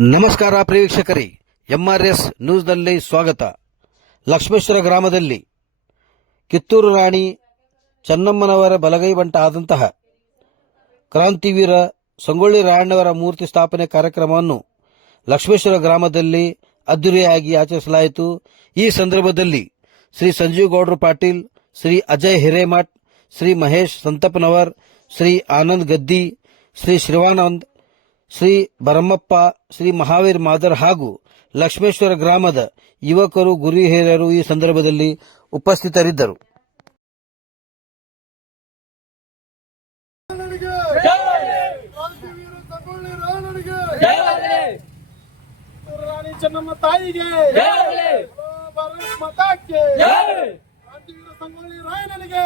ನಮಸ್ಕಾರ ಪ್ರೇಕ್ಷಕರೇ ಎಂಆರ್ಎಸ್ ನ್ಯೂಸ್ನಲ್ಲಿ ಸ್ವಾಗತ. ಲಕ್ಷ್ಮೇಶ್ವರ ಗ್ರಾಮದಲ್ಲಿ ಕಿತ್ತೂರು ರಾಣಿ ಚೆನ್ನಮ್ಮನವರ ಬಲಗೈ ಬಂಟ ಆದಂತಹ ಕ್ರಾಂತಿವೀರ ಸಂಗೊಳ್ಳಿ ರಾಯಣ್ಣವರ ಮೂರ್ತಿ ಸ್ಥಾಪನೆ ಕಾರ್ಯಕ್ರಮವನ್ನು ಲಕ್ಷ್ಮೇಶ್ವರ ಗ್ರಾಮದಲ್ಲಿ ಅದ್ದೂರಿಯಾಗಿ ಆಚರಿಸಲಾಯಿತು. ಈ ಸಂದರ್ಭದಲ್ಲಿ ಶ್ರೀ ಸಂಜೀವ್ ಗೌಡ್ರು ಪಾಟೀಲ್, ಶ್ರೀ ಅಜಯ್ ಹಿರೇಮಠ್, ಶ್ರೀ ಮಹೇಶ್ ಸಂತಪ್ಪನವರ್ ಶ್ರೀ ಆನಂದ್ ಗದ್ದಿ, ಶ್ರೀ ಶಿವಾನಂದ್ ಶ್ರೀ ಭರಮಪ್ಪ ಶ್ರೀ ಮಹಾವೀರ್ ಮಾದರ್ ಹಾಗೂ ಲಕ್ಷ್ಮೇಶ್ವರ ಗ್ರಾಮದ ಯುವಕರು ಗುರು ಹಿರಿಯರು ಈ ಸಂದರ್ಭದಲ್ಲಿ ಉಪಸ್ಥಿತರಿದ್ದರು. ರಾಣಿ ಚೆನ್ನಮ್ಮ ತಾಯಿಗೆ ಭಾರತ್ ಮಾತಾಕ್ಕೆ ರಾಯಣ್ಣನಿಗೆ